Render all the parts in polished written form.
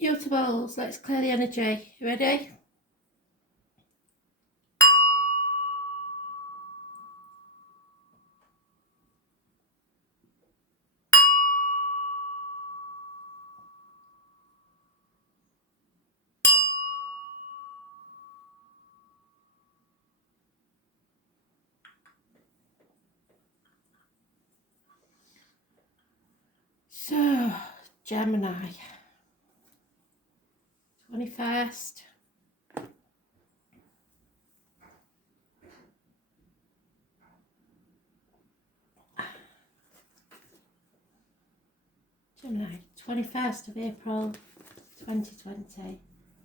Mutables, let's clear the energy. Ready? So, Gemini. 21st. Gemini, 21st of April 2020.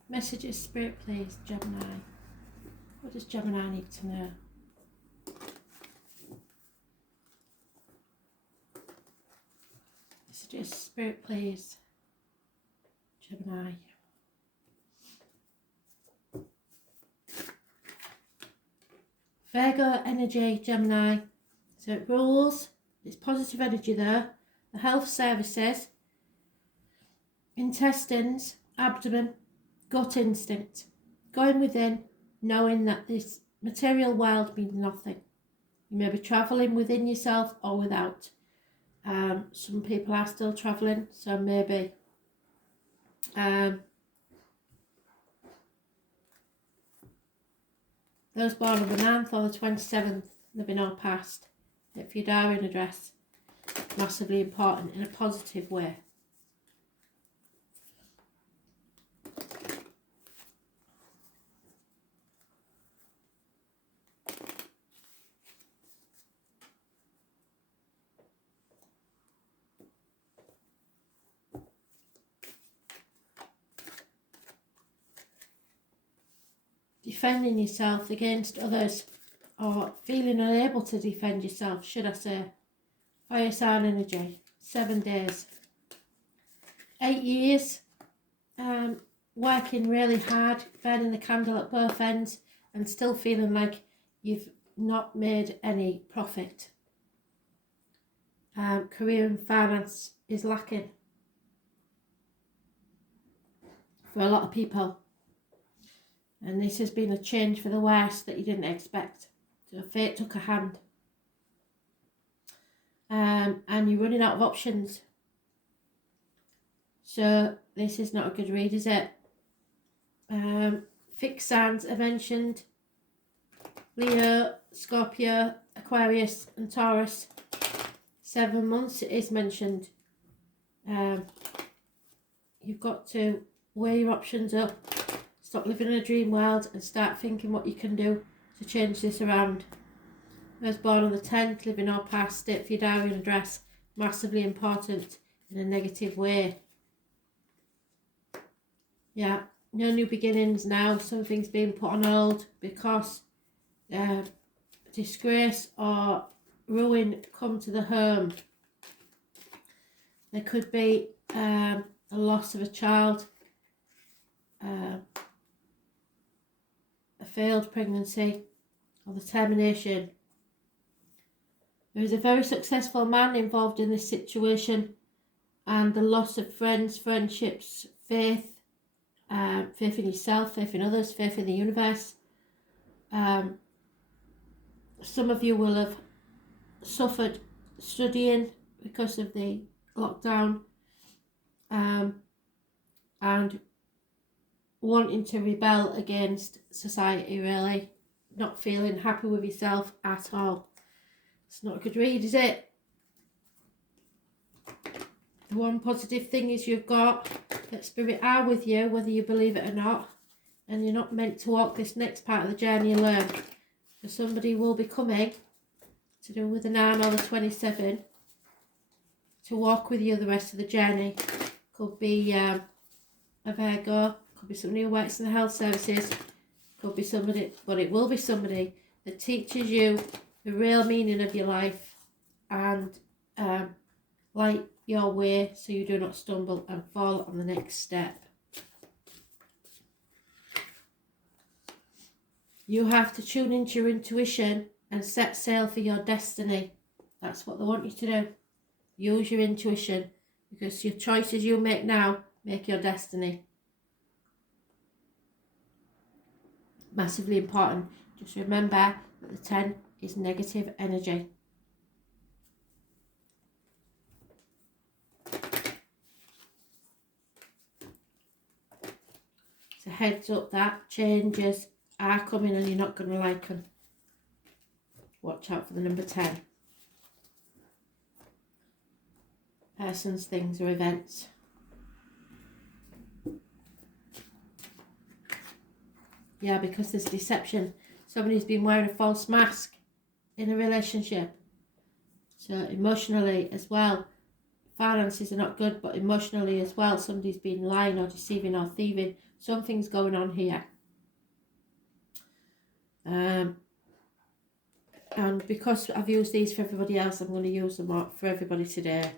Messages, Spirit, please, Gemini. What does Gemini need to know? Messages, Spirit, please, Gemini. Virgo energy, Gemini. So it rules, it's positive energy there. The health services, intestines, abdomen, gut instinct. Going within, knowing that this material world means nothing. You may be travelling within yourself or without. Some people are still travelling, so maybe those born on the 9th or the 27th, living or past. If your diary address, massively important in a positive way. Defending yourself against others, or feeling unable to defend yourself, should I say. Fire sign energy, 7 days. 8 years, working really hard, burning the candle at both ends, and still feeling like you've not made any profit. Career and finance is lacking for a lot of people. And this has been a change for the worse that you didn't expect. So fate took a hand. And you're running out of options. So this is not a good read, is it? Fixed signs are mentioned. Leo, Scorpio, Aquarius and Taurus. 7 months it is mentioned. You've got to weigh your options up. Stop living in a dream world and start thinking what you can do to change this around. Those born on the 10th, living or past, state for your diary and address, massively important in a negative way. Yeah, no new beginnings now. Something's being put on hold because disgrace or ruin come to the home. There could be a loss of a child, a failed pregnancy, or the termination. There is a very successful man involved in this situation, and the loss of friends, friendships, faith, faith in yourself, faith in others, faith in the universe. Some of you will have suffered studying because of the lockdown, and wanting to rebel against society, really. Not feeling happy with yourself at all. It's not a good read, is it? The one positive thing is you've got that Spirit are with you, whether you believe it or not. And you're not meant to walk this next part of the journey alone. So somebody will be coming, to do with the 9 or the 27, to walk with you the rest of the journey. Could be a Virgo, could be somebody who works in the health services, could be somebody, but it will be somebody that teaches you the real meaning of your life and light your way so you do not stumble and fall on the next step. You have to tune into your intuition and set sail for your destiny. That's what they want you to do. Use your intuition, because your choices you make now Make your destiny. Massively important. Just remember that the 10 is negative energy. So heads up that changes are coming and you're not going to like them. Watch out for the number 10. Persons, things or events. Yeah, because there's deception. Somebody's been wearing a false mask in a relationship. So emotionally as well. Finances are not good, but emotionally as well. Somebody's been lying or deceiving or thieving. Something's going on here. And because I've used these for everybody else, I'm going to use them up for everybody today.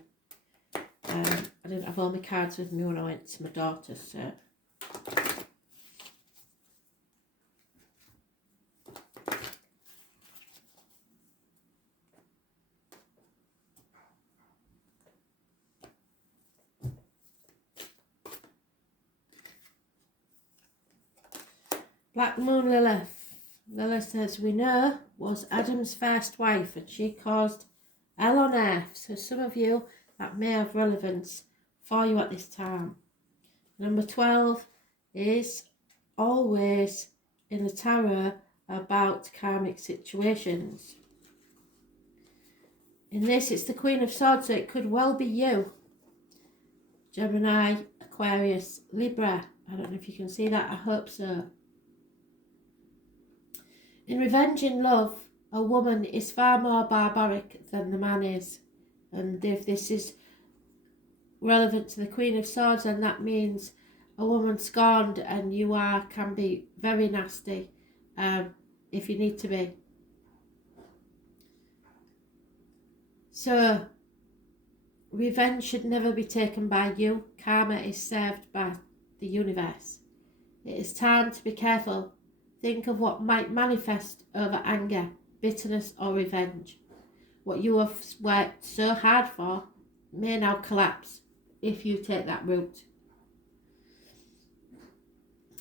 I didn't have all my cards with me when I went to my daughter's, so... Black Moon Lilith. Lilith, as we know, was Adam's first wife and she caused hell on earth. So some of you, that may have relevance for you at this time. Number 12 is always in the tarot about karmic situations. In this, it's the Queen of Swords, so it could well be you. Gemini, Aquarius, Libra. I don't know if you can see that. I hope so. In Revenge in Love, a woman is far more barbaric than the man is. And if this is relevant to the Queen of Swords, then that means a woman scorned and you can be very nasty if you need to be. So, revenge should never be taken by you. Karma is served by the universe. It is time to be careful. Think of what might manifest over anger, bitterness or revenge. What you have worked so hard for may now collapse if you take that route.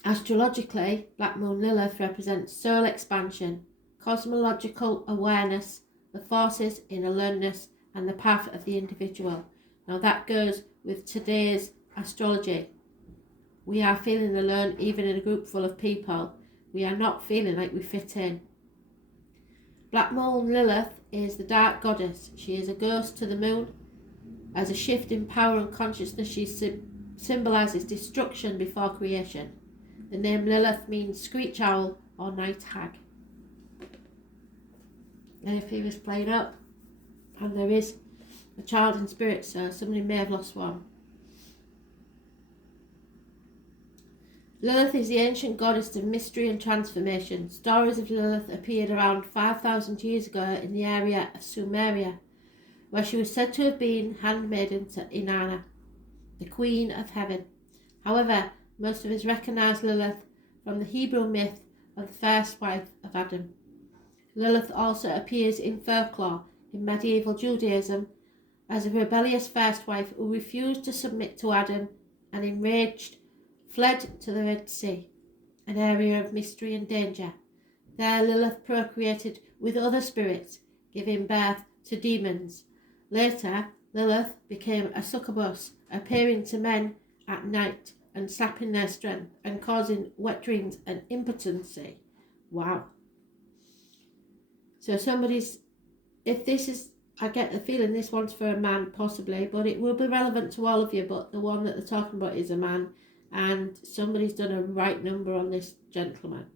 Astrologically, Black Moon Lilith represents soul expansion, cosmological awareness, the forces in aloneness and the path of the individual. Now that goes with today's astrology. We are feeling alone even in a group full of people. We are not feeling like we fit in. Black Moon Lilith is the dark goddess. She is a ghost to the moon. As a shift in power and consciousness, she symbolises destruction before creation. The name Lilith means screech owl or night hag. Their fever's playing up. And there is a child in spirit, so somebody may have lost one. Lilith is the ancient goddess of mystery and transformation. Stories of Lilith appeared around 5,000 years ago in the area of Sumeria, where she was said to have been handmaiden to Inanna, the Queen of Heaven. However, most of us recognise Lilith from the Hebrew myth of the first wife of Adam. Lilith also appears in folklore in medieval Judaism as a rebellious first wife who refused to submit to Adam and enraged fled to the Red Sea, an area of mystery and danger. There Lilith procreated with other spirits, giving birth to demons. Later, Lilith became a succubus, appearing to men at night and sapping their strength and causing wet dreams and impotency. Wow. So if this is, I get the feeling this one's for a man possibly, but it will be relevant to all of you, but the one that they're talking about is a man. And somebody's done a right number on this gentleman.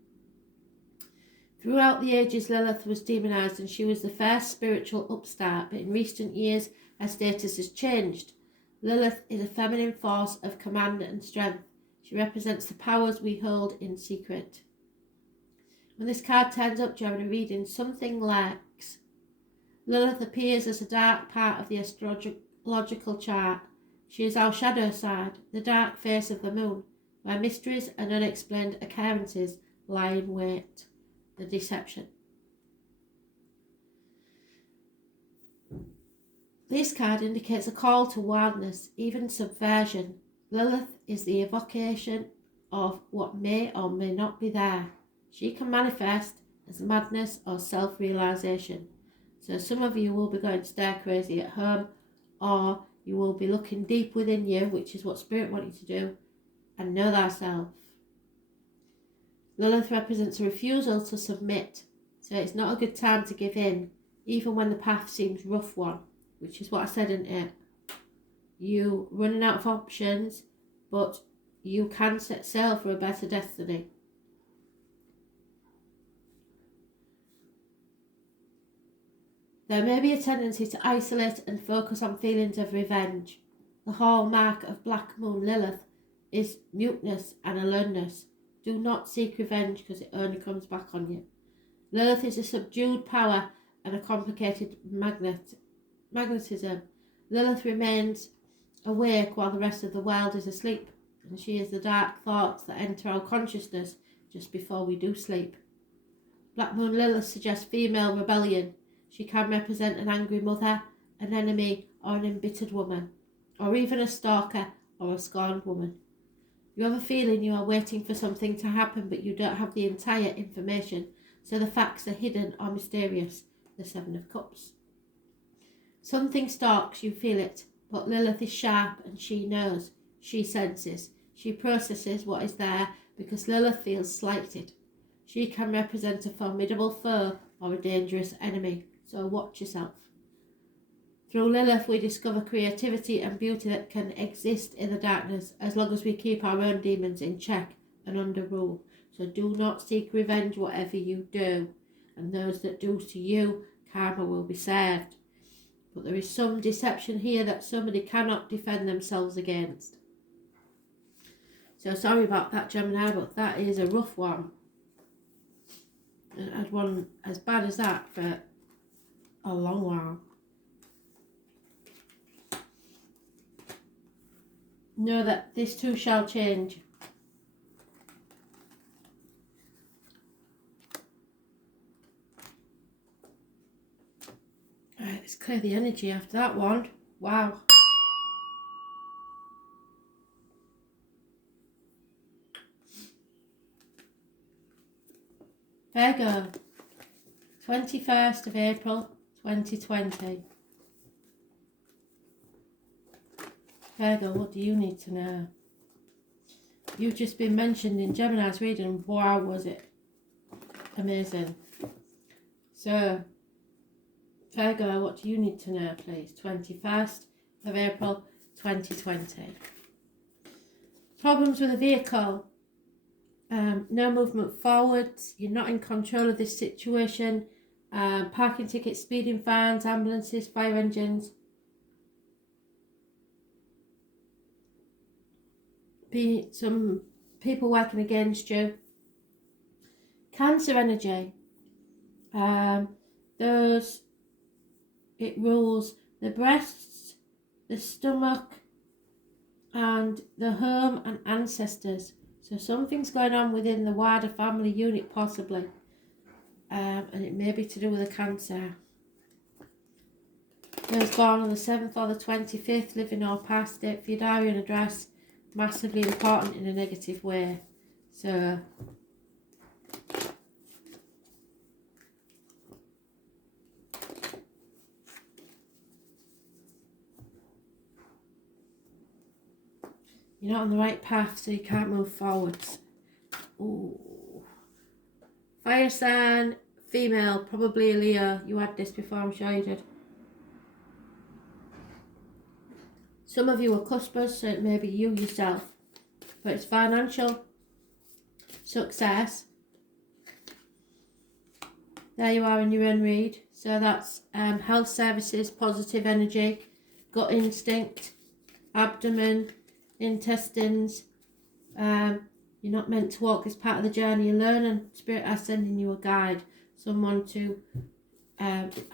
Throughout the ages, Lilith was demonised and she was the first spiritual upstart, but in recent years her status has changed. Lilith is a feminine force of command and strength. She represents the powers we hold in secret. When this card turns up during a reading, something lurks. Lilith appears as a dark part of the astrological chart. She is our shadow side, the dark face of the moon, where mysteries and unexplained occurrences lie in wait. The deception. This card indicates a call to wildness, even subversion. Lilith is the evocation of what may or may not be there. She can manifest as madness or self-realization. So some of you will be going stir crazy at home, or you will be looking deep within you, which is what Spirit wants you to do, and know thyself. Lilith represents a refusal to submit. So it's not a good time to give in, even when the path seems rough one, which is what I said in it. You running out of options, but you can set sail for a better destiny. There may be a tendency to isolate and focus on feelings of revenge. The hallmark of Black Moon Lilith is muteness and aloneness. Do not seek revenge because it only comes back on you. Lilith is a subdued power and a complicated magnetism. Lilith remains awake while the rest of the world is asleep, and she is the dark thoughts that enter our consciousness just before we do sleep. Black Moon Lilith suggests female rebellion. She can represent an angry mother, an enemy, or an embittered woman, or even a stalker or a scorned woman. You have a feeling you are waiting for something to happen, but you don't have the entire information, so the facts are hidden or mysterious. The Seven of Cups. Something stalks, you feel it, but Lilith is sharp and she knows, she senses, she processes what is there because Lilith feels slighted. She can represent a formidable foe or a dangerous enemy, so watch yourself. Through Lilith we discover creativity and beauty that can exist in the darkness as long as we keep our own demons in check and under rule. So do not seek revenge whatever you do, and those that do to you, karma will be served. But there is some deception here that somebody cannot defend themselves against. So sorry about that, Gemini, but that is a rough one. I had one as bad as that for a long while. Know that this too shall change. Right, let's clear the energy after that one. Wow. Virgo, 21st of April 2020. Virgo, what do you need to know? You've just been mentioned in Gemini's reading. Wow, was it amazing. So, Virgo, what do you need to know, please? 21st of April 2020. Problems with a vehicle. No movement forwards. You're not in control of this situation. Parking tickets, speeding fines, ambulances, fire engines. Some people working against you. Cancer energy. It rules the breasts, the stomach, and the home and ancestors. So something's going on within the wider family unit possibly. And it may be to do with a cancer. Those born on the 7th or the 25th, living or past, date for your diary and address, massively important in a negative way. So you're not on the right path, so you can't move forwards. Ooh. Fire sign, female, probably a Leo. You had this before, I'm sure you did. Some of you are cuspers, so it may be you yourself. But it's financial success. There you are in your own read. So that's health services, positive energy, gut instinct, abdomen, intestines. You're not meant to walk this part of the journey alone, and Spirit are sending you a guide, someone to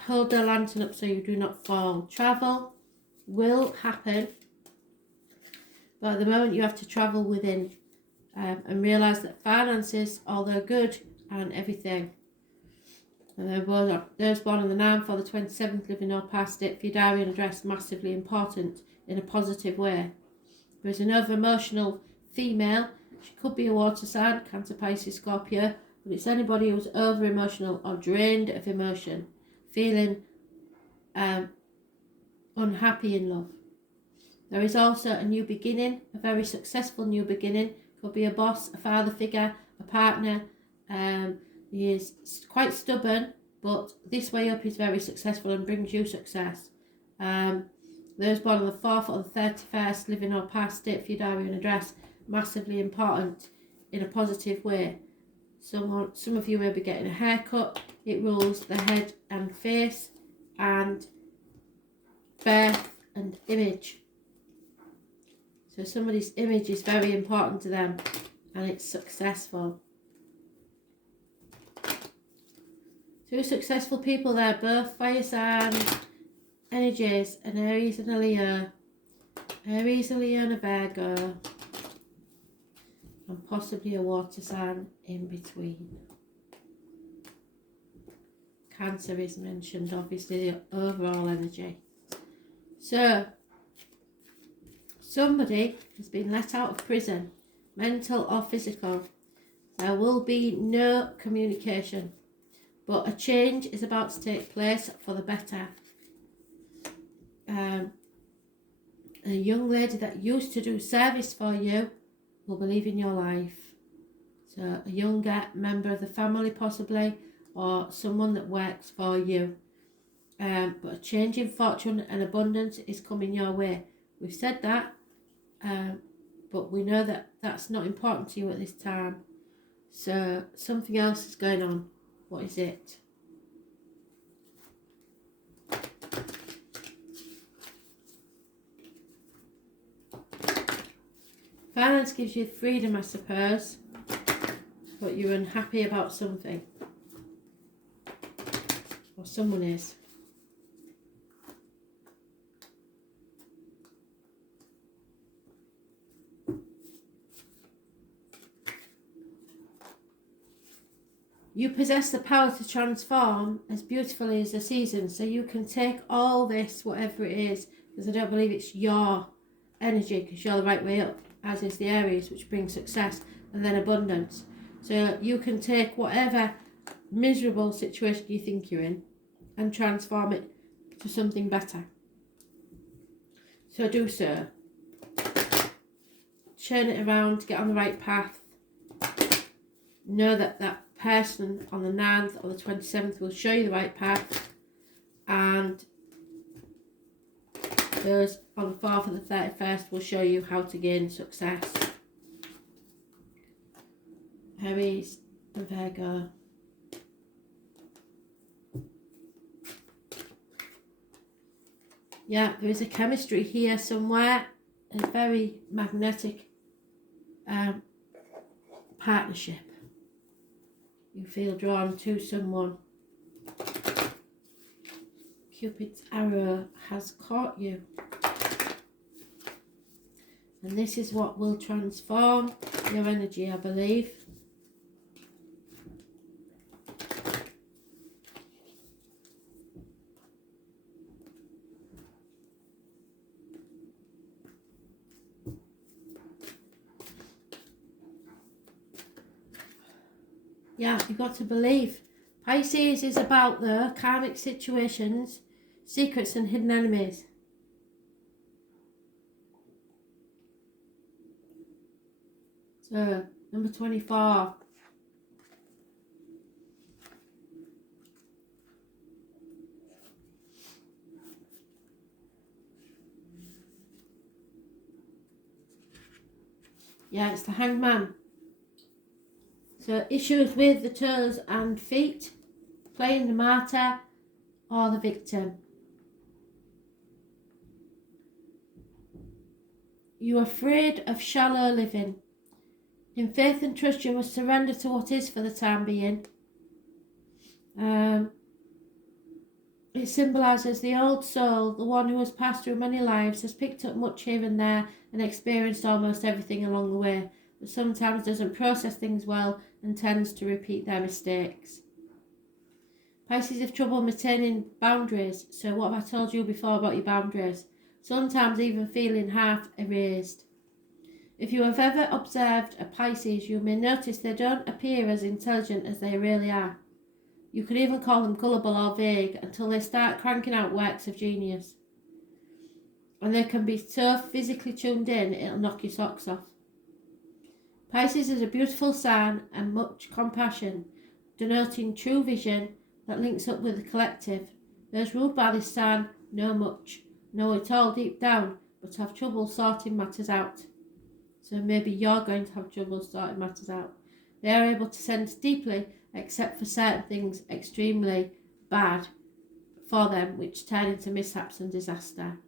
hold their lantern up so you do not fall. Travel will happen, but at the moment you have to travel within and realise that finances, although good, aren't everything. And those born on the 9th or the 27th, living or past it, for your diary and address, massively important in a positive way. There's an over-emotional female. She could be a water sign, Cancer, Pisces, Scorpio, but it's anybody who's over-emotional or drained of emotion, feeling unhappy in love. There is also a new beginning, a very successful new beginning. Could be a boss, a father figure, a partner. He is quite stubborn, but this way up is very successful and brings you success. Those born on the 4th or the 31st, living or past, date for your diary and address, massively important in a positive way. Some of you may be getting a haircut. It rules the head and face and birth and image. So somebody's image is very important to them and it's successful. Two successful people there, both fire sign energies, an Aries and a Leo. Aries, a Leo and a Virgo. And possibly a water sign in between. Cancer is mentioned, obviously, the overall energy. So, somebody has been let out of prison, mental or physical. There will be no communication, but a change is about to take place for the better. A young lady that used to do service for you will believe in your life. So a younger member of the family possibly, or someone that works for you. But a change in fortune and abundance is coming your way. We've said that, but we know that that's not important to you at this time. So something else is going on. What is it? Finance gives you freedom, I suppose, but you're unhappy about something. Or someone is. You possess the power to transform as beautifully as the season, so you can take all this, whatever it is, because I don't believe it's your energy, because you're the right way up, as is the Aries, which brings success and then abundance. So you can take whatever miserable situation you think you're in and transform it to something better. So do so. Turn it around, get on the right path. Know that that person on the 9th or the 27th will show you the right path, and those on the 4th or the 31st will show you how to gain success. Aries and Virgo. Yeah, there is a chemistry here somewhere, a very magnetic partnership. You feel drawn to someone. Cupid's arrow has caught you. And this is what will transform your energy, I believe. Yeah, you've got to believe. Pisces is about the karmic situations, secrets and hidden enemies. So, number 24. Yeah, it's the Hanged Man. So issues with the toes and feet, playing the martyr or the victim. You're afraid of shallow living. In faith and trust you must surrender to what is for the time being. It symbolises the old soul, the one who has passed through many lives, has picked up much here and there and experienced almost everything along the way, but sometimes doesn't process things well and tends to repeat their mistakes. Pisces have trouble maintaining boundaries. So what have I told you before about your boundaries? Sometimes even feeling half erased. If you have ever observed a Pisces, you may notice they don't appear as intelligent as they really are. You could even call them gullible or vague until they start cranking out works of genius. And they can be so physically tuned in, it'll knock your socks off. Pisces is a beautiful sign and much compassion, denoting true vision that links up with the collective. Those ruled by this sign know much, know it all deep down, but have trouble sorting matters out. So maybe you're going to have trouble sorting matters out. They are able to sense deeply, except for certain things extremely bad for them, which turn into mishaps and disaster.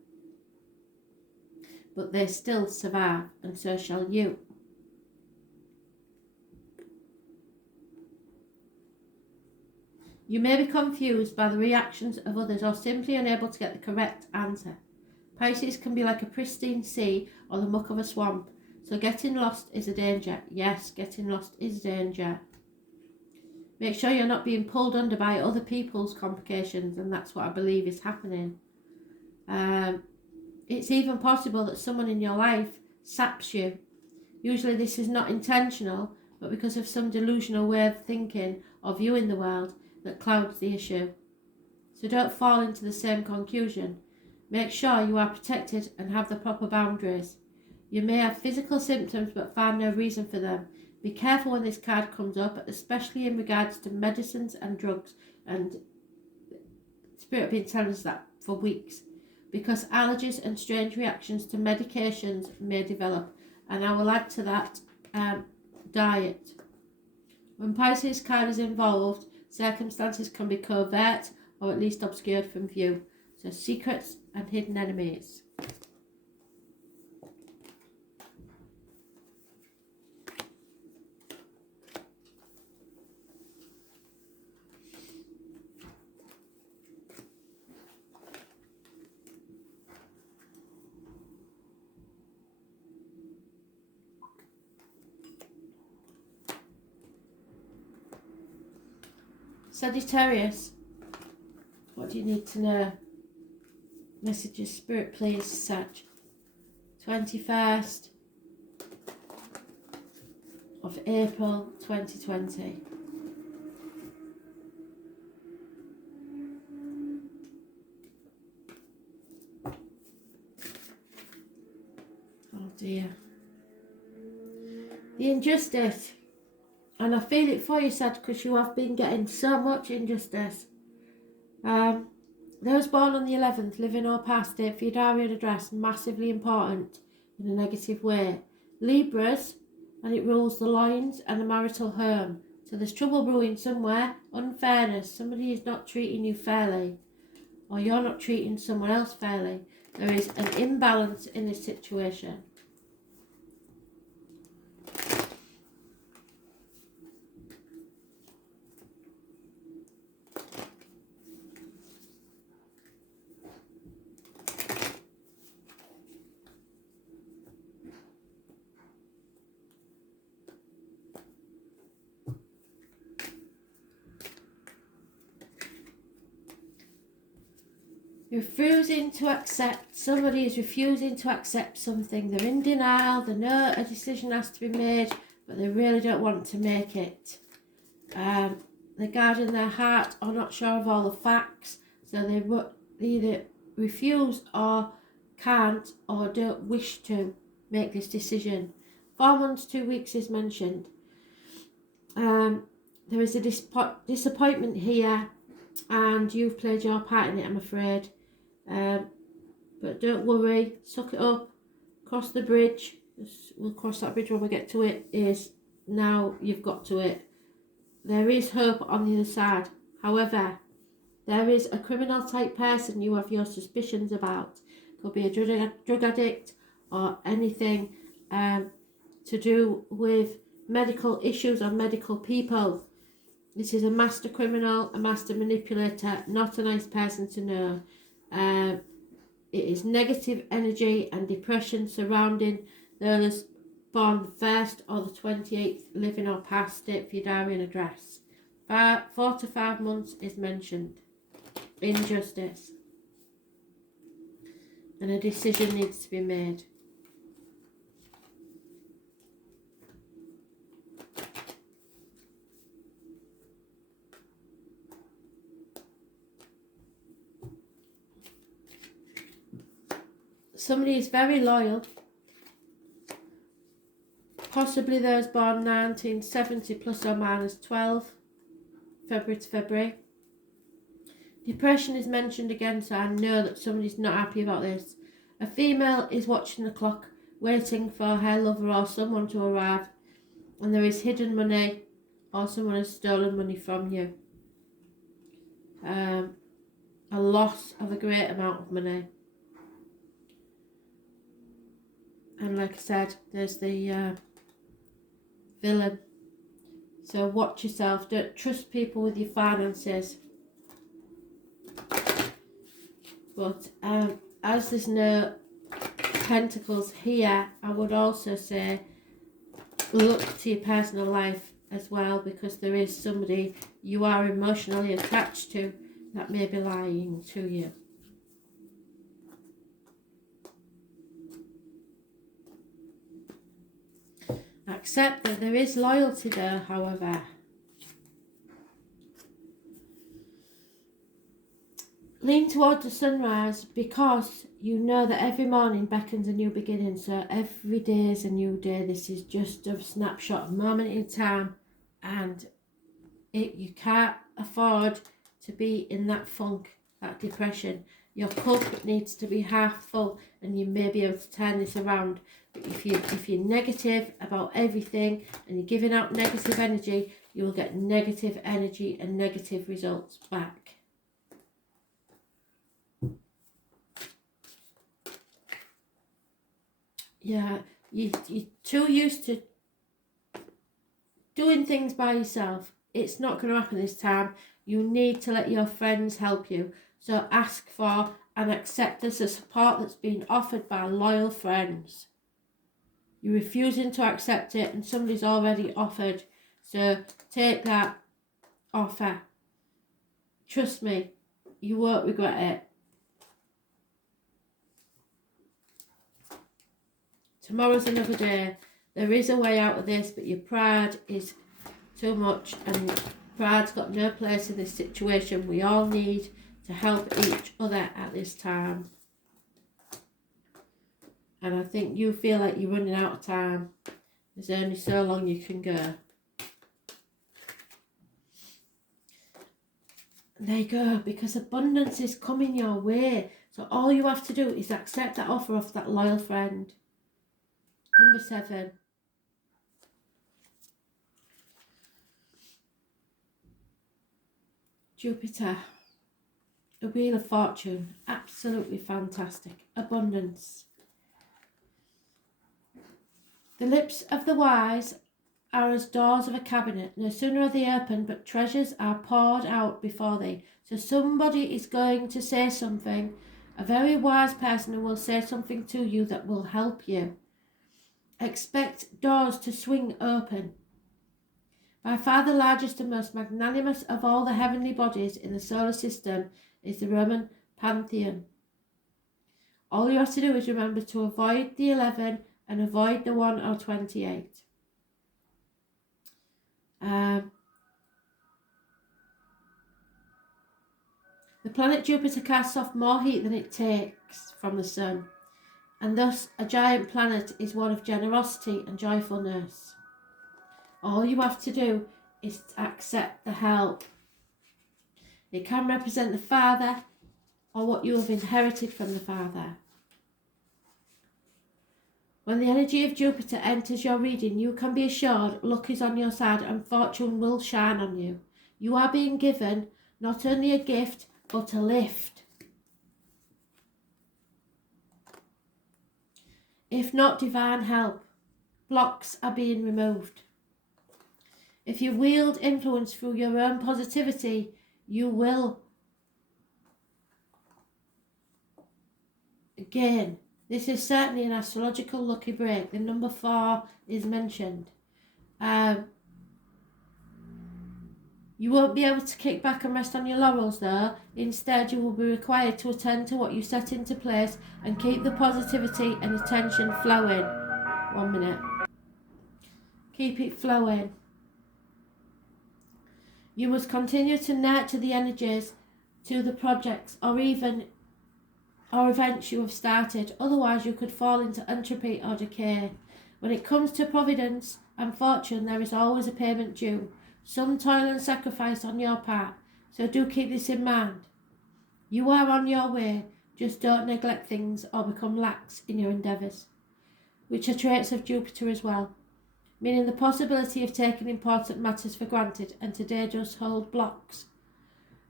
But they still survive, and so shall you. You may be confused by the reactions of others or simply unable to get the correct answer. Pisces can be like a pristine sea or the muck of a swamp, so getting lost is a danger. Yes, getting lost is a danger. Make sure you're not being pulled under by other people's complications, and that's what I believe is happening. It's even possible that someone in your life saps you. Usually this is not intentional, but because of some delusional way of thinking or viewing the world that clouds the issue. So don't fall into the same conclusion. Make sure you are protected and have the proper boundaries. You may have physical symptoms but find no reason for them. Be careful when this card comes up, especially in regards to medicines and drugs, and Spirit have been telling us that for weeks, because allergies and strange reactions to medications may develop, and I will add to that diet. When Pisces card is involved, circumstances can be covert or at least obscured from view. So secrets and hidden enemies. Sagittarius, what do you need to know? Messages, Spirit, please, Sag. 21st of April 2020. Oh dear. The injustice. And I feel it for you, Sag, because you have been getting so much injustice. Those born on the 11th, living or past it, for your diary and address, massively important in a negative way. Libras, and it rules the loins and the marital home. So there's trouble brewing somewhere, unfairness, somebody is not treating you fairly, or you're not treating someone else fairly. There is an imbalance in this situation. Refusing to accept, somebody is refusing to accept something. They're in denial, they know a decision has to be made, but they really don't want to make it. They're guarding their heart or not sure of all the facts, so they either refuse or can't or don't wish to make this decision. 4 months, 2 weeks is mentioned. There is a disappointment here, and you've played your part in it, I'm afraid. But don't worry, suck it up, cross the bridge. We'll cross that bridge when we get to it. Is now you've got to it. There is hope on the other side. However, there is a criminal type person you have your suspicions about. Could be a drug addict or anything to do with medical issues or medical people. This is a master criminal, a master manipulator, not a nice person to know. It is negative energy and depression surrounding those born the 1st or the 28th, living or past it, for your diary and address. 4 to 5 months is mentioned. Injustice. And a decision needs to be made. somebody is very loyal, possibly those born 1970 plus or minus 12, February to February. Depression is mentioned again, so I know that somebody's not happy about this. A female is watching the clock, waiting for her lover or someone to arrive, and there is hidden money or someone has stolen money from you. A loss of a great amount of money. And like I said, there's the villain. So watch yourself. Don't trust people with your finances. But as there's no pentacles here, I would also say look to your personal life as well, because there is somebody you are emotionally attached to that may be lying to you. Accept that there is loyalty there, however. Lean towards the sunrise, because you know that every morning beckons a new beginning. So every day is a new day. This is just a snapshot, a moment in time, and you can't afford to be in that funk, that depression. Your cup needs to be half full, and you may be able to turn this around. But if you're negative about everything and you're giving out negative energy, you will get negative energy and negative results back. Yeah, you're too used to doing things by yourself. It's not going to happen this time. You need to let your friends help you. So ask for and accept the support that's been offered by loyal friends. You're refusing to accept it, and somebody's already offered. So take that offer. Trust me, you won't regret it. Tomorrow's another day. There is a way out of this, but your pride is too much, and pride's got no place in this situation. We all need to help each other at this time. And I think you feel like you're running out of time. There's only so long you can go. And there you go, because abundance is coming your way. So all you have to do is accept that offer of that loyal friend. Number 7. Jupiter. A Wheel of Fortune. Absolutely fantastic. Abundance. The lips of the wise are as doors of a cabinet. No sooner are they opened, but treasures are poured out before thee. So somebody is going to say something. A very wise person who will say something to you that will help you. Expect doors to swing open. By far the largest and most magnanimous of all the heavenly bodies in the solar system is the Roman Pantheon. All you have to do is remember to avoid the 11 and avoid the 1 or 28. The planet Jupiter casts off more heat than it takes from the sun, and thus a giant planet is one of generosity and joyfulness. All you have to do is accept the help. It can represent the father or what you have inherited from the father. When the energy of Jupiter enters your reading, you can be assured luck is on your side and fortune will shine on you. You are being given not only a gift, but a lift. If not divine help, blocks are being removed. If you wield influence through your own positivity, you will gain. This is certainly an astrological lucky break. The number 4 is mentioned. You won't be able to kick back and rest on your laurels though. Instead, you will be required to attend to what you set into place and keep the positivity and attention flowing. 1 minute. Keep it flowing. You must continue to nurture the energies to the projects or even or events you have started. Otherwise, you could fall into entropy or decay. When it comes to providence and fortune, there is always a payment due, some toil and sacrifice on your part, so do keep this in mind. You are on your way, just don't neglect things or become lax in your endeavours, which are traits of Jupiter as well, meaning the possibility of taking important matters for granted, and today just hold blocks.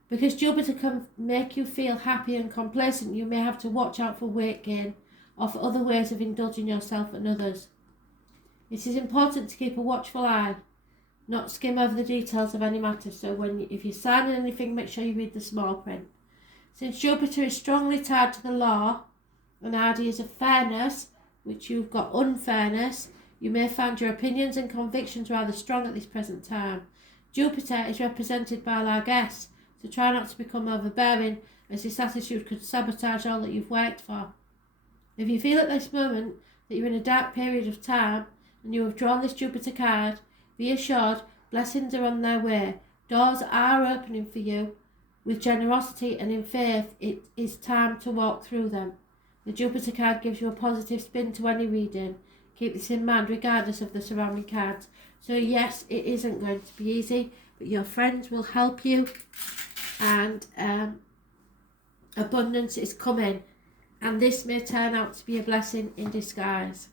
Because Jupiter can make you feel happy and complacent, you may have to watch out for weight gain or for other ways of indulging yourself and others. It is important to keep a watchful eye, not skim over the details of any matter, so if you sign anything, make sure you read the small print. Since Jupiter is strongly tied to the law and ideas of fairness, which you've got unfairness, you may find your opinions and convictions rather strong at this present time. Jupiter is represented by largesse, so try not to become overbearing, as this attitude could sabotage all that you've worked for. If you feel at this moment that you're in a dark period of time and you have drawn this Jupiter card, be assured blessings are on their way. Doors are opening for you. With generosity and in faith, it is time to walk through them. The Jupiter card gives you a positive spin to any reading. Keep this in mind regardless of the surrounding cards. So yes, it isn't going to be easy, but your friends will help you, and abundance is coming, and this may turn out to be a blessing in disguise.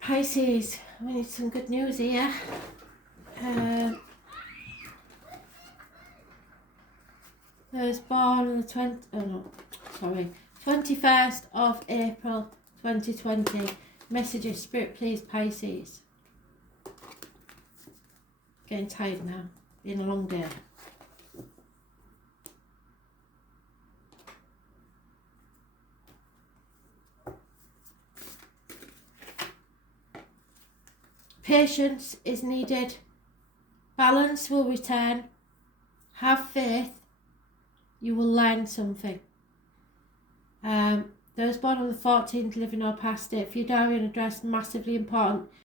Pisces, we need some good news here. I was born on the 21st of April 2020. Messages, Spirit, please, Pisces. Getting tired now. Been a long day. Patience is needed. Balance will return. Have faith. You will learn something. Those born on the 14th, living or past it. For your diary and address, massively important.